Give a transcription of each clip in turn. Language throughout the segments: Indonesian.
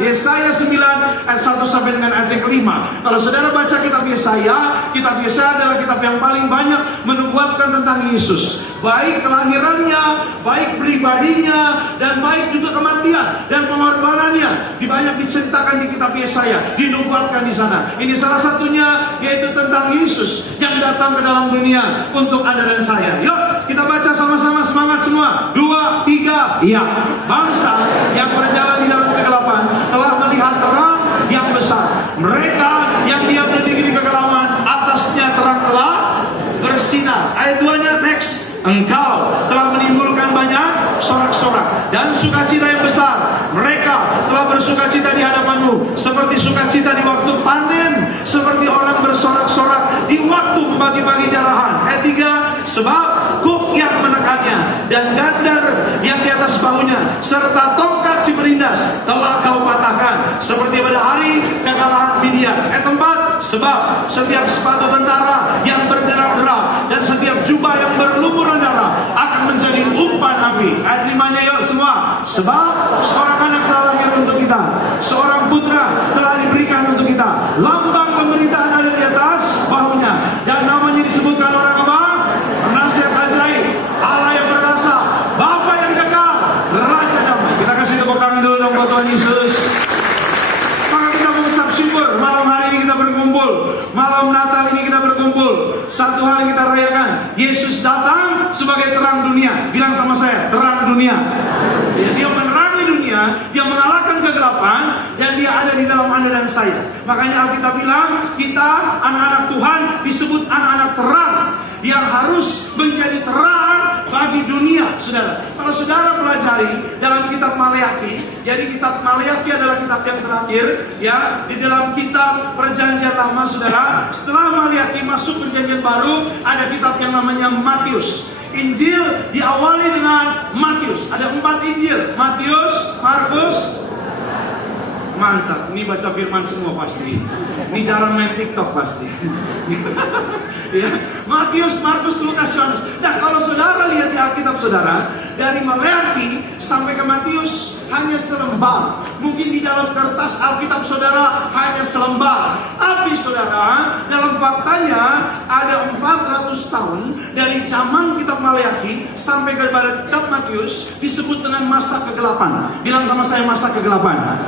Yesaya 9 ayat 1 sampai dengan ayat yang ke-5. Kalau saudara baca kitab Yesaya adalah kitab yang paling banyak menubuatkan tentang Yesus. Baik kelahirannya, baik pribadinya, dan baik juga kematian dan pengorbanannya. Banyak diceritakan di kitab Yesaya, dinubuatkan di sana. Ini salah satunya, yaitu tentang Yesus yang datang ke dalam dunia untuk Anda dan saya. Yuk, kita baca sama-sama, semangat semua. 2, 3, ya. Bangsa yang berjalan di dalam kegelapan telah melihat terang yang besar. Mereka yang diam di negeri kegelapan, atasnya terang telah bersinar. Ayat 2-nya next. Engkau telah menimbulkan banyak sorak-sorak dan sukacita yang besar. Mereka telah bersukacita di hadapanmu, seperti sukacita di waktu panen, seperti orang bersorak-sorak di waktu membagi-bagi jarahan. Ayat 3, sebab kuk yang menekannya dan gandar yang di atas bahunya, serta tongkat si perindas telah kau patahkan, seperti pada hari kekalahan Midian. Ayat 4, sebab setiap sepatu tentara yang berderap-derap dan setiap jubah yang berlumuran darah akan menjadi umpan api. Ayat 5-nya yuk semua. Sebab seorang anak telah lahir untuk kita, seorang putra telah diberikan untuk kita. Lambang pemerintahan ada di atas bahunya, dan namanya disebutkan orang apa? Penasihat ajaib, Allah yang perkasa, Bapa yang kekal, Raja damai. Kita kasih tepuk tangan dulu dong buat Tuhan Yesus. Maka kita mengucap syukur, malam hari ini kita berkumpul, malam Natal ini kita berkumpul. Satu hal yang kita rayakan, Yesus datang sebagai terang dunia. Bilang sama saya, terang dunia. Ya, dia menerangi dunia, dia mengalahkan kegelapan, dan dia ada di dalam Anda dan saya. Makanya Alkitab bilang, kita anak-anak Tuhan disebut anak-anak terang, yang harus menjadi terang bagi dunia, saudara. Kalau saudara pelajari dalam kitab Maleakhi, jadi kitab Maleakhi adalah kitab yang terakhir, ya, di dalam kitab Perjanjian Lama, saudara. Setelah Maleakhi masuk Perjanjian Baru, ada kitab yang namanya Matius. Injil diawali dengan Matius. Ada 4 Injil: Matius, Markus. Mantap, ini baca firman semua pasti. Ini jarang main TikTok pasti. Ya, Matius, Markus, Lukas, Yohanes. Nah, kalau saudara lihat di Alkitab saudara, dari Maleakhi sampai ke Matius hanya selembar. Mungkin di dalam kertas Alkitab saudara hanya selembar. Tapi saudara, dalam faktanya ada 400 tahun dari zaman kitab Maleakhi sampai kepada kitab Matius disebut dengan masa kegelapan. Bilang sama saya, masa kegelapan.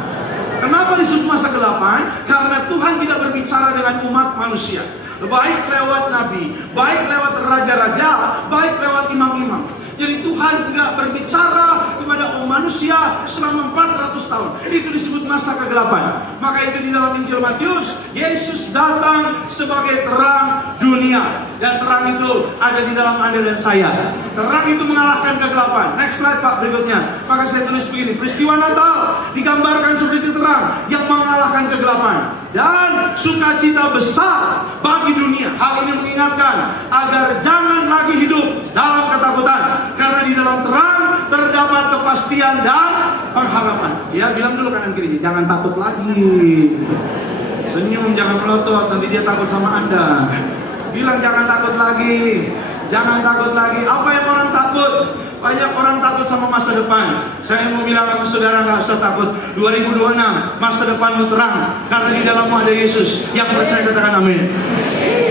Kenapa disebut masa kegelapan? Karena Tuhan tidak berbicara dengan umat manusia. Baik lewat nabi, baik lewat raja-raja, baik lewat imam-imam. Jadi Tuhan tidak berbicara kepada manusia selama 400 tahun. Itu disebut masa kegelapan. Maka itu di dalam Injil Matius, Yesus datang sebagai terang dunia. Dan terang itu ada di dalam Anda dan saya. Terang itu mengalahkan kegelapan. Next slide Pak, berikutnya. Maka saya tulis begini, peristiwa Natal digambarkan seperti terang yang mengalahkan kegelapan dan sukacita besar bagi dunia. Hal ini mengingatkan agar jangan lagi hidup dalam ketakutan, karena di dalam terang terdapat kepastian dan pengharapan. Ya, bilang dulu kanan kiri, jangan takut lagi. Senyum, jangan melotot, nanti dia takut sama Anda. Bilang jangan takut lagi, jangan takut lagi. Apa yang orang takut? Banyak orang takut sama masa depan. Saya mau bilang sama saudara, nggak usah takut. 2026 masa depanmu terang, karena di dalammu ada Yesus. Yang percaya katakan amin.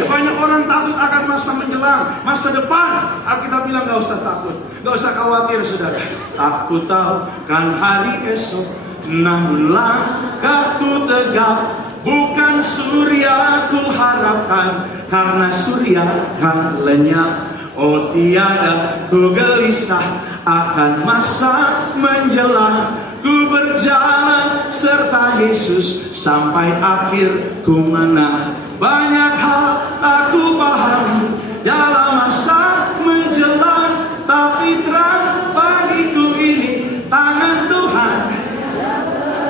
Banyak orang takut akan masa menjelang, masa depan. Alkitab bilang nggak usah takut, nggak usah khawatir saudara. Aku tahu kan hari esok, namun langkahku tegap. Bukan surya ku harapkan, karena surya kan lenyap. Oh tiada ku gelisah akan masa menjelang. Ku berjalan serta Yesus sampai akhir ku menang. Banyak hal aku pahami dalam masa menjelang, tapi terang bagiku ini tangan Tuhan.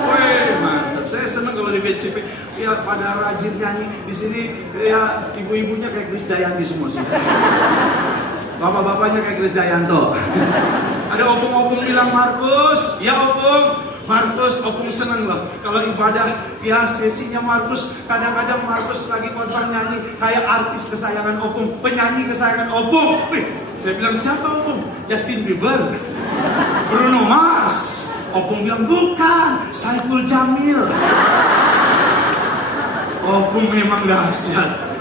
Wih, mantap. Saya senang kalau di BCP ya pada rajin nyanyi. Di sini ya ibu-ibunya kayak Krisdayanti semua sih. Bapak-bapaknya kayak Krisdayanto. Ada opung-opung bilang Markus, ya opung. Markus, opung seneng loh kalau ibadah ya sesinya Markus. Kadang-kadang Markus lagi khotbah nyanyi kayak artis kesayangan opung, penyanyi kesayangan opung. Wih, saya bilang siapa opung? Justin Bieber, Bruno Mars. Opung bilang, bukan, Saiful Jamil. Opung memang dahsyat.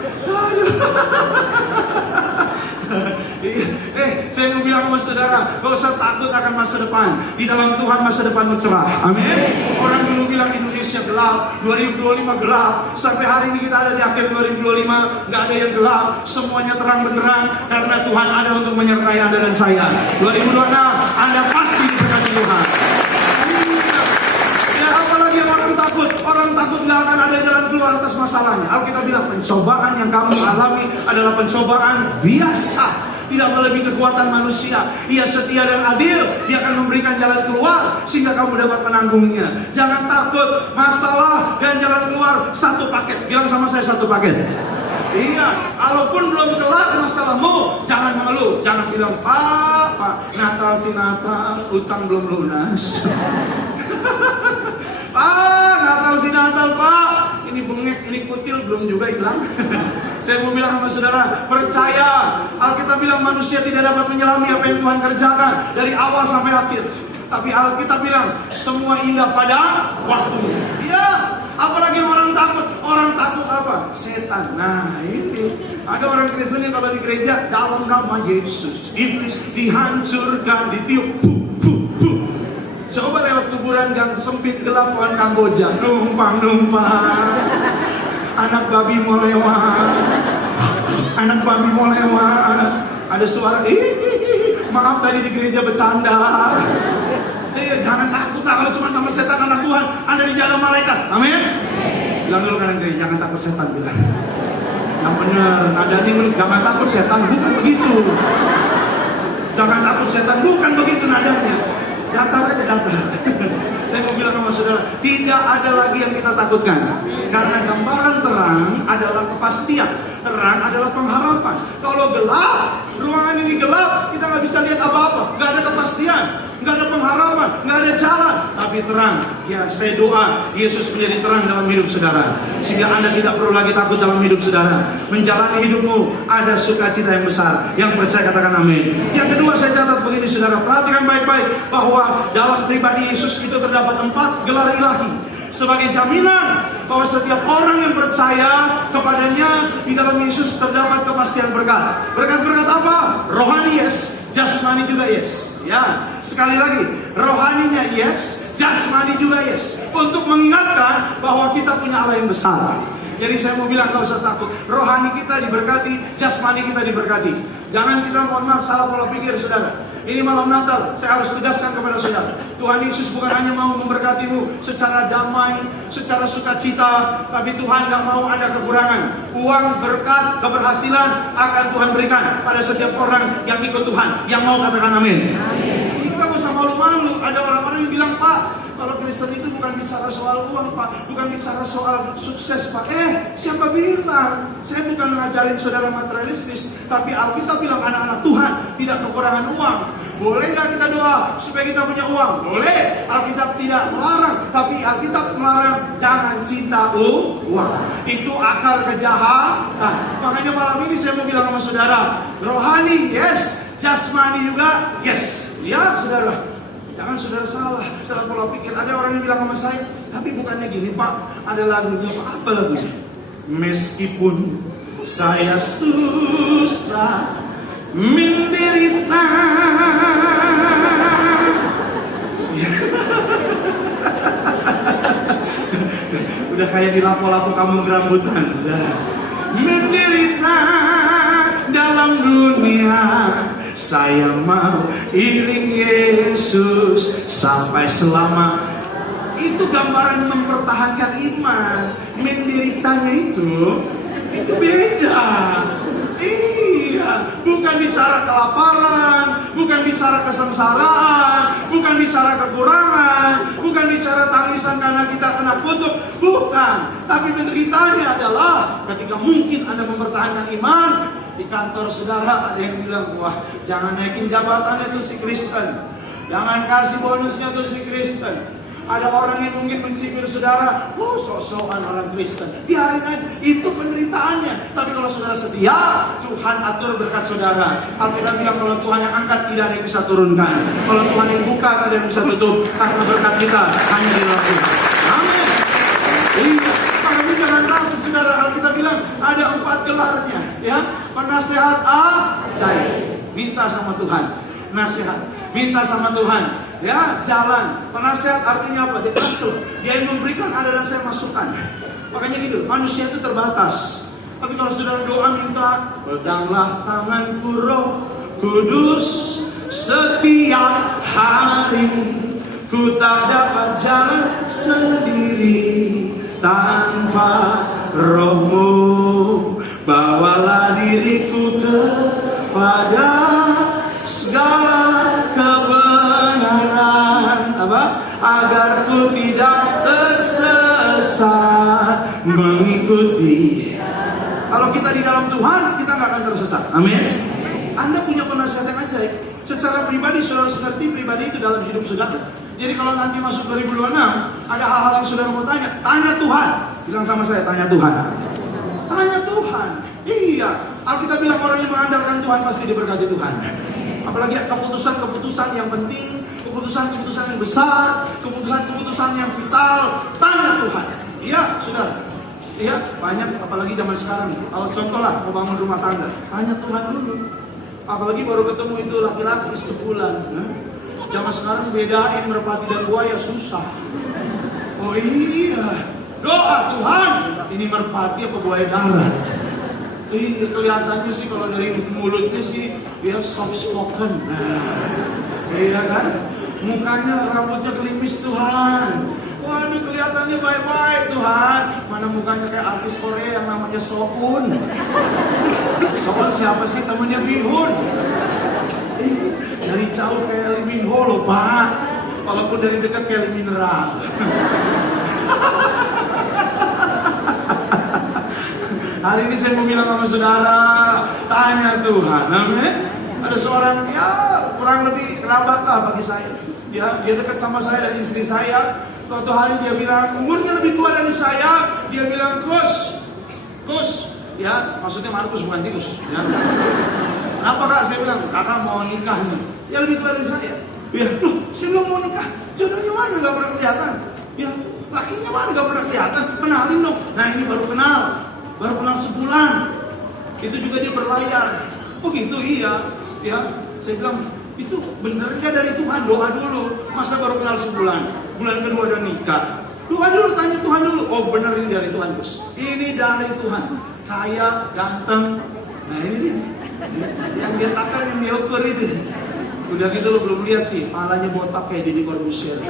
Saya mau bilang sama saudara, kalau saya takut akan masa depan, di dalam Tuhan masa depanmu cerah. Amin. Orang dulu bilang Indonesia gelap, 2025 gelap. Sampai hari ini kita ada di akhir 2025, nggak ada yang gelap, semuanya terang benderang karena Tuhan ada untuk menyertai Anda dan saya. 2026 Anda pasti diberkati Tuhan. Ya, apalagi yang orang takut nggak akan ada jalan keluar atas masalahnya. Alkitab bilang pencobaan yang kamu alami adalah pencobaan biasa, tidak melebihi kekuatan manusia. Ia setia dan adil, Dia akan memberikan jalan keluar sehingga kamu dapat menanggungnya. Jangan takut, masalah dan jalan keluar satu paket. Bilang sama saya, satu paket. Iya, kalaupun belum kelar masalahmu, jangan mengeluh, jangan bilang, Pak, Natal si Natal, utang belum lunas. Pak, Natal si Natal, Pak, ini bengek, ini kutil belum juga hilang. Saya mau bilang sama saudara, percaya. Alkitab bilang manusia tidak dapat menyelami apa yang Tuhan kerjakan dari awal sampai akhir. Tapi Alkitab bilang semua indah pada waktunya. Iya, apalagi orang takut. Orang takut apa? Setan. Nah ini, ada orang Kristen yang kalau di gereja, dalam nama Yesus, iblis dihancurkan, ditiup. Coba lewat kuburan yang sempit gelap pohon Kamboja, numpang. Anak babi mau lewat. Ada suara, maaf tadi di gereja bercanda. Jangan takut lah kalau cuma sama setan anak Tuhan. Anda di jalan malaikat. Amin. Bilang dulu kanan kiri, jangan takut setan, bilang. Yang benar, nadanya jangan takut setan, bukan begitu. Jangan takut setan, bukan begitu nadanya. Datar aja, datar. Saya mau bilang sama saudara, tidak ada lagi yang kita takutkan. Karena gambaran terang adalah kepastian. Terang adalah pengharapan. Kalau gelap, ruangan ini gelap, kita nggak bisa lihat apa-apa. Nggak ada kepastian, nggak ada pengharapan, nggak ada jalan. Tapi terang, ya saya doa Yesus menjadi terang dalam hidup saudara, sehingga Anda tidak perlu lagi takut dalam hidup saudara. Menjalani hidupmu ada sukacita yang besar. Yang percaya katakan amin. Yang kedua saya catat begini saudara, perhatikan baik-baik bahwa dalam pribadi Yesus itu terdapat 4 gelar ilahi sebagai jaminan bahwa setiap orang yang percaya kepadanya di dalam Yesus terdapat kepastian berkat. Berkat-berkat apa? Rohani yes, jasmani juga yes. Ya, sekali lagi, rohaninya yes, jasmani juga yes. Untuk mengingatkan bahwa kita punya Allah yang besar. Jadi saya mau bilang, gak usah takut. Rohani kita diberkati, jasmani kita diberkati. Jangan kita, mohon maaf, salah pola pikir saudara. Ini malam Natal, saya harus tegaskan kepada saudara, Tuhan Yesus bukan hanya mau memberkatimu secara damai, secara sukacita, tapi Tuhan gak mau ada kekurangan. Uang, berkat, keberhasilan akan Tuhan berikan pada setiap orang yang ikut Tuhan, yang mau katakan amin. Kita gak usah malu-malu. Ada orang-orang yang bilang, Pak, kalau Kristen itu bukan bicara soal uang, Pak, bukan bicara soal sukses, Pak. Siapa bilang? Saya bukan mengajarin saudara materialistis, tapi Alkitab bilang anak-anak Tuhan tidak kekurangan uang. Boleh nggak kita doa supaya kita punya uang? Boleh. Alkitab tidak melarang, tapi Alkitab melarang jangan cinta uang. Itu akar kejahatan. Makanya malam ini saya mau bilang sama saudara, rohani yes, jasmani juga yes. Ya saudara. Jangan saudara salah dalam pola pikir. Ada orang yang bilang sama saya, tapi bukannya gini Pak, ada lagunya Pak, apa lagunya? Meskipun saya susah menderita. Udah kayak di lapo-lapo kamu gerambutan, saudara. Menderita dalam dunia, saya mau iring Yesus sampai selama. Itu gambaran mempertahankan iman. Menderitanya itu beda. Iya, bukan bicara kelaparan, bukan bicara kesengsaraan, bukan bicara kekurangan, bukan bicara tangisan karena kita kena kutuk, bukan. Tapi penderitanya adalah ketika mungkin Anda mempertahankan iman. Di kantor saudara ada yang bilang, wah jangan naikin jabatannya tuh si Kristen, jangan kasih bonusnya tuh si Kristen. Ada orang yang mungkin mencibir saudara, oh sok-sokan orang Kristen. Biarin aja, itu penderitaannya. Tapi kalau saudara setia, Tuhan atur berkat saudara. Alkitab bilang kalau Tuhan yang angkat, tidak ada yang bisa turunkan. Kalau Tuhan yang buka, tidak ada yang bisa tutup. Karena berkat kita hanya di dalam Tuhan. Amin. Iya, makanya jangan takut saudara. Alkitab bilang ada 4 gelarnya, ya. Penasehat saya minta sama Tuhan. Nasihat, minta sama Tuhan. Ya, jalan. Penasehat artinya apa? Dia kasih. Dia yang memberikan, ada dan saya masukkan. Makanya gitu, manusia itu terbatas. Tapi kalau saudara doa minta, peganglah tanganku Roh Kudus setiap hari. Ku tak dapat jalan sendiri tanpa Roh-Mu. Bawalah diriku kepada segala kebenaran, agar ku tidak tersesat mengikuti. Kalau kita di dalam Tuhan, kita nggak akan tersesat. Amin. Anda punya penasihat yang ajaib. Secara pribadi, saudara mengerti pribadi itu dalam hidup saudara. Jadi kalau nanti masuk 2026, ada hal-hal yang saudara mau tanya, tanya Tuhan. Bilang sama saya, tanya Tuhan. Tanya Tuhan. Iya, Alkitab bilang orang yang mengandalkan Tuhan pasti diberkati Tuhan. Apalagi keputusan-keputusan yang penting, keputusan-keputusan yang besar, keputusan-keputusan yang vital, tanya Tuhan. Iya, saudara. Iya, banyak, apalagi zaman sekarang. Kalau contoh lah, mau bangun rumah tangga, tanya Tuhan dulu. Apalagi baru ketemu itu laki-laki sebulan. Zaman sekarang bedain merpati dan buaya susah. Oh iya, doa Tuhan, ini merpati apa buaya darat? Kelihatannya sih kalau dari mulutnya sih dia soft spoken. Iya kan? Mukanya rambutnya klimis Tuhan. Waduh, kelihatannya baik-baik Tuhan. Mana mukanya kayak artis Korea yang namanya Sohun. Sohun siapa sih? Temennya Bihun. Dari jauh kayak Lee Min Ho loh Pak. Walaupun dari dekat kayak Lee Mineral. Hari ini saya mau bilang sama saudara, tanya Tuhan, amin. Ada seorang, ya kurang lebih kerabat lah bagi saya. Dia dekat sama saya dan istri saya. Suatu hari dia bilang, umurnya lebih tua dari saya. Dia bilang, Kus, ya maksudnya Markus bukan Tikus. Ya. Kenapa kak? Saya bilang, kakak mau nikah nih. Dia lebih tua dari saya. Ya, loh, saya belum mau nikah. Jodohnya mana gak pernah kelihatan. Ya, lakinya mana gak pernah kelihatan. Kenalin dong. Nah ini baru kenal sebulan. Itu juga dia berlayar. Oh gitu, iya. Ya, saya bilang, itu bener gak dari Tuhan? Doa dulu. Masa baru kenal sebulan? Bulan kedua udah nikah. Doa dulu, tanya Tuhan dulu. Oh bener ini dari Tuhan, Gus. Ini dari Tuhan. Kaya, ganteng. Nah ini dia. Yang dia takkan yang diukur itu. Udah gitu lo belum lihat sih, palanya botak kayak Deddy Corbuzier.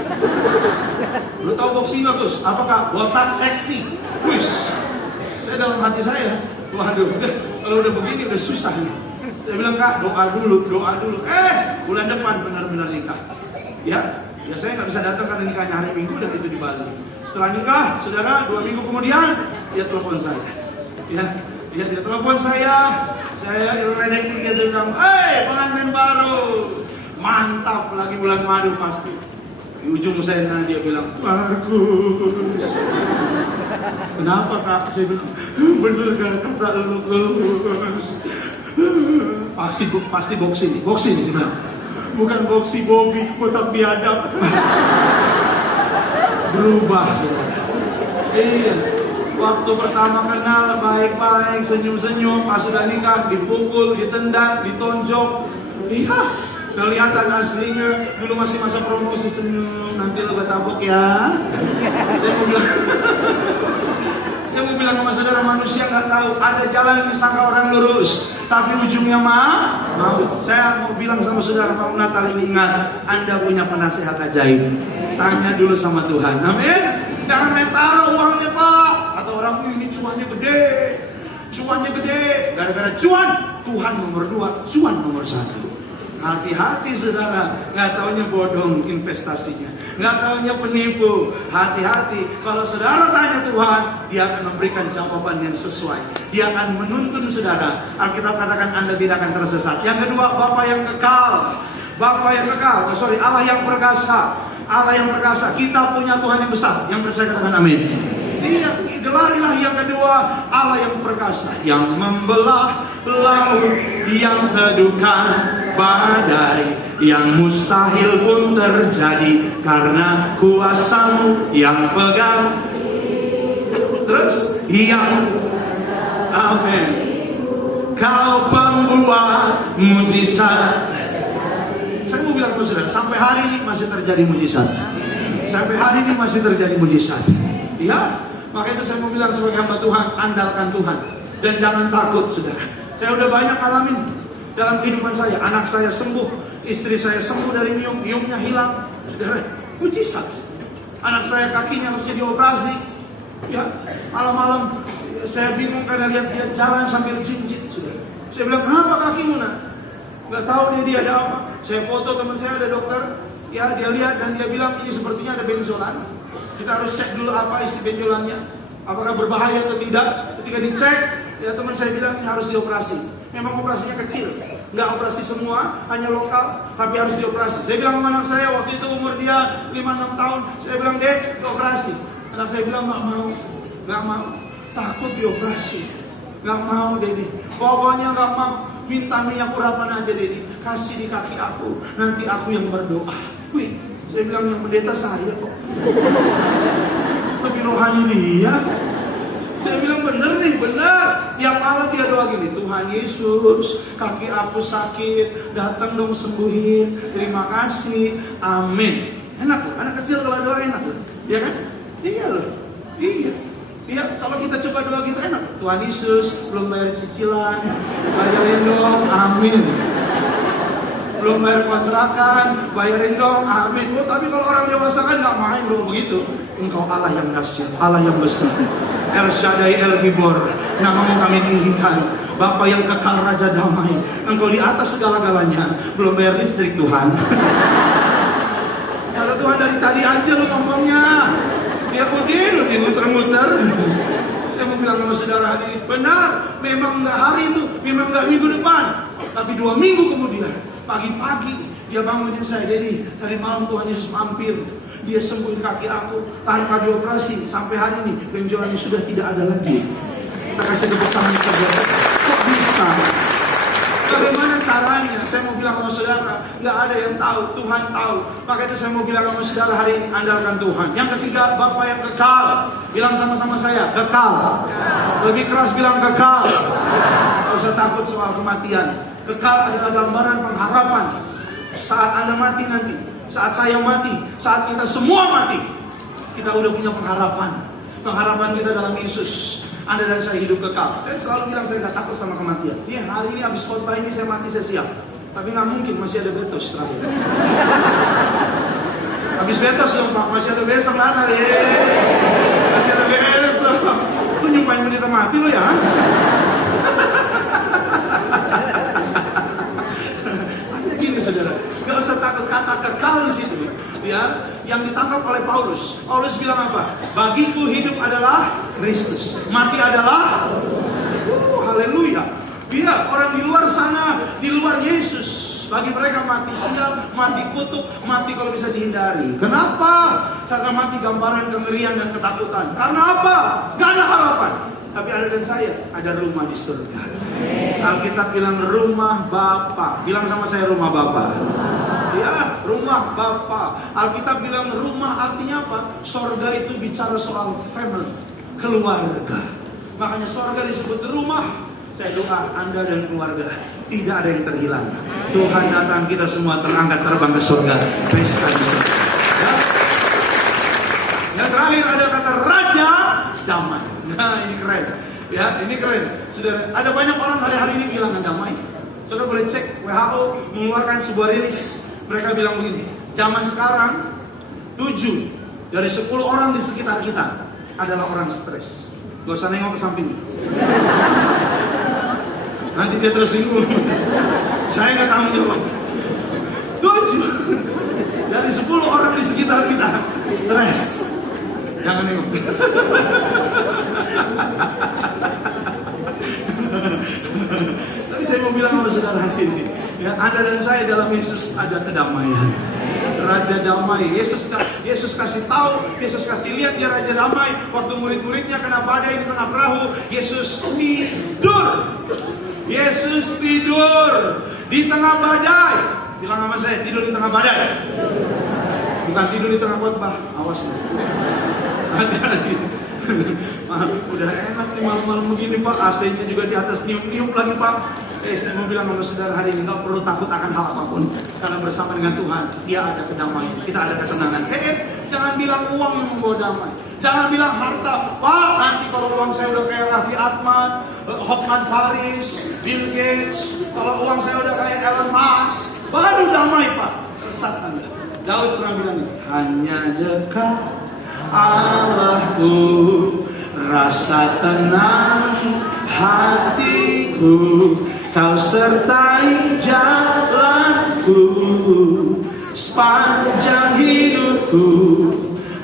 Lo tau boxing gak, Gus? Apakah botak seksi? Wis. Saya dalam hati saya, waduh, kalau udah begini udah susah nih. Saya bilang, Kak, doa dulu. Bulan depan benar-benar nikah. Ya saya nggak bisa datang karena nikahnya hari Minggu dan itu di Bali. Setelah nikah, saudara, 2 minggu kemudian dia telepon saya. Dia telepon saya redaksi dia bilang, pengantin baru, mantap, lagi bulan madu pasti. Di ujung saya dia bilang, bagus. Kenapa kak? Saya bilang, bener kan kata lu Gus? Pasti boxing dia bilang. Bukan boxing Bobby, kotak biadab. Berubah saudara. Iya. Waktu pertama kenal baik-baik, senyum-senyum, pas sudah nikah dipukul, ditendang, ditonjok. Iya, kelihatan aslinya. Dulu masih masa promosi senyum, nanti lo tabok ya. Saya mau bilang sama saudara, manusia nggak tahu ada jalan yang disangka orang lurus, tapi ujungnya maut. Saya mau bilang sama saudara, mau Natal ini ingat, Anda punya penasehat ajaib. Tanya dulu sama Tuhan, amin. Jangan main taruh uangnya Pak. Atau orang ini cuannya gede. Gara-gara cuan, Tuhan nomor 2, cuan nomor 1. Hati-hati saudara, nggak taunya bodong investasinya, nggak taunya penipu. Hati-hati, kalau saudara tanya Tuhan, dia akan memberikan jawaban yang sesuai. Dia akan menuntun saudara. Alkitab katakan Anda tidak akan tersesat. Yang kedua, Allah yang perkasa. Allah yang perkasa. Kita punya Tuhan yang besar. Yang percaya katakan amin. Iya, gelarilah yang kedua, Allah yang perkasa, yang membelah laut, yang teduhkan badai, yang mustahil pun terjadi karena kuasa-Mu yang pegang. Terus, yang amin. Kau pembuat mujizat. Saya mau bilang ke saudara, sampai hari ini masih terjadi mujizat. Sampai hari ini masih terjadi mujizat. Ya, maka itu saya mau bilang sebagai hamba Tuhan, andalkan Tuhan dan jangan takut, saudara. Saya udah banyak alamin dalam kehidupan saya. Anak saya sembuh, istri saya sembuh dari nyum-nyumnya hilang. Saudara, mujizat. Anak saya kakinya harusnya dioperasi. Ya, malam-malam saya bingung karena lihat dia jalan sambil jinjit. Saudara, saya bilang, kenapa kakimu nak? Gak tahu dia ada apa. Saya foto teman saya ada dokter. Ya, dia lihat dan dia bilang ini sepertinya ada benjolan. Kita harus cek dulu apa isi benjolannya, apakah berbahaya atau tidak. Ketika dicek, ya teman saya bilang ini harus dioperasi. Memang operasinya kecil, nggak operasi semua, hanya lokal, tapi harus dioperasi. Saya bilang sama anak saya, waktu itu umur dia 5-6 tahun, saya bilang, Dek, dioperasi. Anak saya bilang, nggak mau, takut dioperasi. Nggak mau, Dedi, pokoknya nggak mau. Minta minyak urapan aja, Dedi, kasih di kaki aku, nanti aku yang berdoa. Wih, saya bilang yang pendeta saya kok. Lebih rohani dia. Saya bilang bener nih, bener. Yang Allah dia doa gini, Tuhan Yesus, kaki aku sakit, datang dong sembuhin. Terima kasih, amin. Enak loh, anak kecil kalau doa enak loh, ya kan? Iya loh, iya. Iya, kalau kita coba doa gitu enak. Tuhan Yesus, belum bayar cicilan, bayarin dong, amin. Belum bayar kontrakan, bayarin dong, amin. Oh, tapi kalau orang dewasa kan nggak main loh begitu. Engkau Allah yang dahsyat, Allah yang besar, El Shaddai, El Gibor, namamu kami tinggikan. Bapa yang kekal, Raja damai, Engkau di atas segala-galanya. Belum bayar listrik Tuhan. Kata Tuhan dari tadi aja lu ngomongnya. Dia udin muter-muter. Saya mau bilang sama saudara hari ini, benar, memang nggak hari itu, memang nggak minggu depan, tapi 2 minggu kemudian, pagi-pagi dia bangunin saya, Dedi, tadi malam Tuhan Yesus mampir, dia sembuhin kaki aku tanpa dioperasi, sampai hari ini benjolannya sudah tidak ada lagi. Kita kasih tepuk tangan kita. Kok bisa? Bagaimana caranya? Saya mau bilang sama saudara, nggak ada yang tahu, Tuhan tahu. Maka itu saya mau bilang sama saudara hari ini, andalkan Tuhan. Yang ketiga, Bapa yang kekal. Bilang sama-sama saya, kekal. Lebih keras bilang kekal. Tidak usah takut soal kematian. Kekal adalah gambaran pengharapan. Saat Anda mati nanti, saat saya mati, saat kita semua mati, kita udah punya pengharapan. Pengharapan kita dalam Yesus. Anda dan saya hidup kekal. Saya selalu bilang saya gak takut sama kematian. Iya, hari ini habis khotbah ini saya mati, saya siap. Tapi gak mungkin, masih ada betos terakhir. Habis betos dong Pak, masih ada besok mana deh. Masih ada besok. Lu nyumpahin menit mati lo ya. Hanya gini saudara, gak usah takut kata kekal di situ. Ya, yang ditangkap oleh Paulus. Paulus bilang apa? Bagiku hidup adalah Kristus, mati adalah haleluya. Dia orang di luar sana, di luar Yesus. Bagi mereka mati siap, mati kutuk, mati kalau bisa dihindari. Kenapa? Karena mati gambaran kengerian dan ketakutan. Karena apa? Gak ada harapan. Tapi ada dan saya, ada rumah di surga. Alkitab bilang rumah Bapa. Bilang sama saya rumah Bapa. Ya, rumah Bapa. Alkitab bilang rumah artinya apa? Sorga itu bicara soal family, keluarga. Makanya sorga disebut rumah. Saya doa Anda dan keluarga tidak ada yang terhilang. Tuhan datang, kita semua terangkat terbang ke surga. Pesta di surga. Ya. Yang terakhir ada kata Raja Damai. Nah, ini keren. Ya, ini keren. Saudara, ada banyak orang hari-hari ini bilang damai. Saudara boleh cek WHO mengeluarkan sebuah rilis. Mereka bilang begini, zaman sekarang 7 dari 10 orang di sekitar kita adalah orang stres. Gak usah nengok ke samping. Nanti dia tersinggung. Saya nggak tanggung jawab. 7 dari 10 orang di sekitar kita stres. Jangan nengok. Tapi saya mau bilang sama saudara hari ini, ya, Anda dan saya dalam Yesus ada kedamaian. Raja Damai. Yesus kasih tahu, Yesus kasih lihat dia Raja Damai. Waktu murid-muridnya kena badai di tengah perahu, Yesus tidur. Yesus tidur di tengah badai. Bilang sama saya, tidur di tengah badai. Bukan tidur di tengah khotbah. Awas nih. Hati-hati. Udah enak nih malam-malam begini Pak, AC-nya juga di atas niup-niup lagi Pak. Saya mau bilang sama saudara hari ini, nggak perlu takut akan hal apapun. Karena bersama dengan Tuhan, dia ada kedamaian, kita ada ketenangan. Jangan bilang uang yang membawa damai. Jangan bilang harta. Pak, nanti kalau uang saya udah kayak Raffi Ahmad, Hotman Paris, Bill Gates, kalau uang saya udah kayak Elon Musk, baru damai Pak. Sesat Anda. Daud pernah bilang, hanya dekat Allahku, rasa tenang hatiku, kau sertai jalanku, sepanjang hidupku,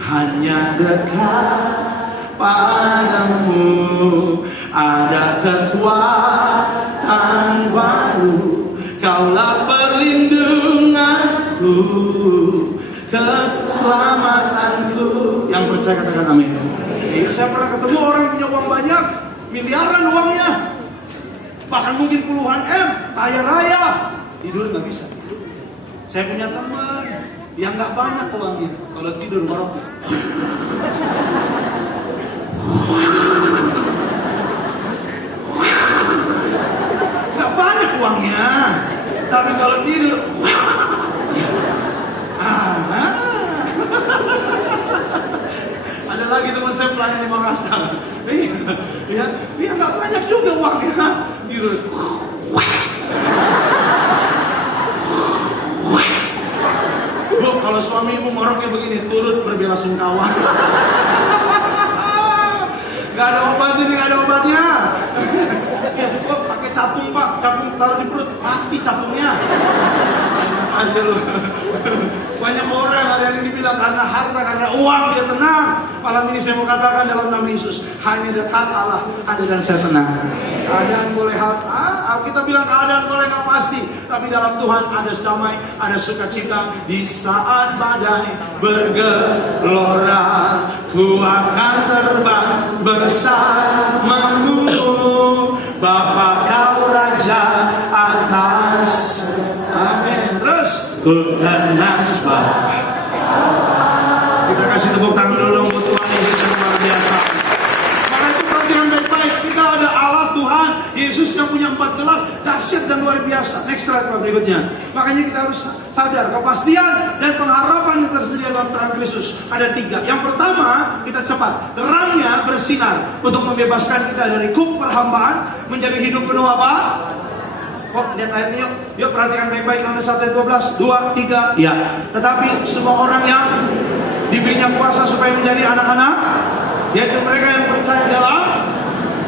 hanya dekat padamu, ada kekuatan baru, kaulah perlindunganku, keselamatanku. Yang percaya katakan amin. Saya pernah ketemu orang punya uang banyak, miliaran uangnya, bahkan mungkin puluhan M, kaya raya, tidur nggak bisa. Saya punya teman yang nggak banyak uangnya, kalau tidur merokok. Nggak banyak uangnya, tapi kalau tidur, ada lagi teman saya pelayan di Makassar. Iya, nggak banyak juga uangnya. Tidur. Bu, kalau suamimu moroknya begini, turut berbelasungkawa. Gak ada obatnya, nggak ada obatnya. Ya, pakai capung Pak, capung taruh di perut, mati capungnya. Aja lu. Banyak orang ada yang dibilang karena harta, karena uang dia tenang. Malam ini saya mau katakan dalam nama Yesus, hanya dekat Allah ada dan saya tenang. Keadaan boleh kita bilang keadaan boleh nggak pasti, tapi dalam Tuhan ada damai, ada sukacita. Di saat badai bergelora, ku akan terbang bersamamu, Bapa kau Raja atas. Amin. Terus ku tenang sebab. Kita kasih tepuk tangan dulu untuk Tuhan Yesus yang luar biasa. Maka itu perhatikan baik-baik, kita ada Allah Tuhan Yesus yang punya 4 gelar dahsyat dan luar biasa. Next slide berikutnya. Makanya kita harus sadar kepastian dan pengharapan yang tersedia dalam terang Kristus ada 3. Yang pertama, kita cepat, terangnya bersinar untuk membebaskan kita dari kuk perhambaan menjadi hidup penuh apa? Kok lihat ayatnya yuk. Yuk perhatikan baik-baik, Yohanes 1:12, 2, 3. Ya. Tetapi semua orang yang diberinya kuasa supaya menjadi anak-anak, yaitu mereka yang percaya dalam,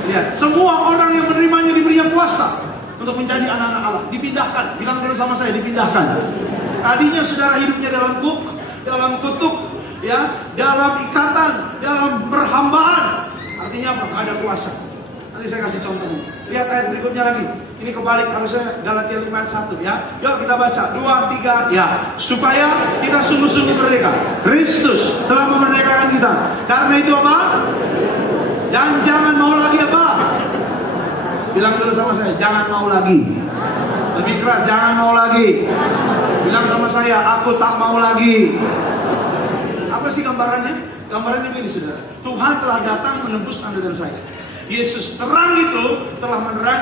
lihat, semua orang yang menerimanya diberinya kuasa untuk menjadi anak-anak Allah. Dipindahkan, bilang dulu sama saya, dipindahkan. Tadinya saudara hidupnya dalam kuk, dalam kutuk, ya, dalam ikatan, dalam perhambaan. Artinya apa? Ada kuasa. Nanti saya kasih contohnya. Lihat ayat berikutnya lagi. Ini kebalik, harusnya Galatia 5:1 ya. Yuk kita baca 2, 3 ya. Supaya kita sungguh-sungguh merdeka. Kristus telah memerdekakan kita. Karena itu apa? Dan jangan mau lagi apa? Bilang dulu sama saya, jangan mau lagi. Lebih keras, jangan mau lagi. Bilang sama saya, aku tak mau lagi. Apa sih gambarannya? Gambarannya begini saudara. Tuhan telah datang menembus Anda dan saya. Yesus terang itu telah menerangi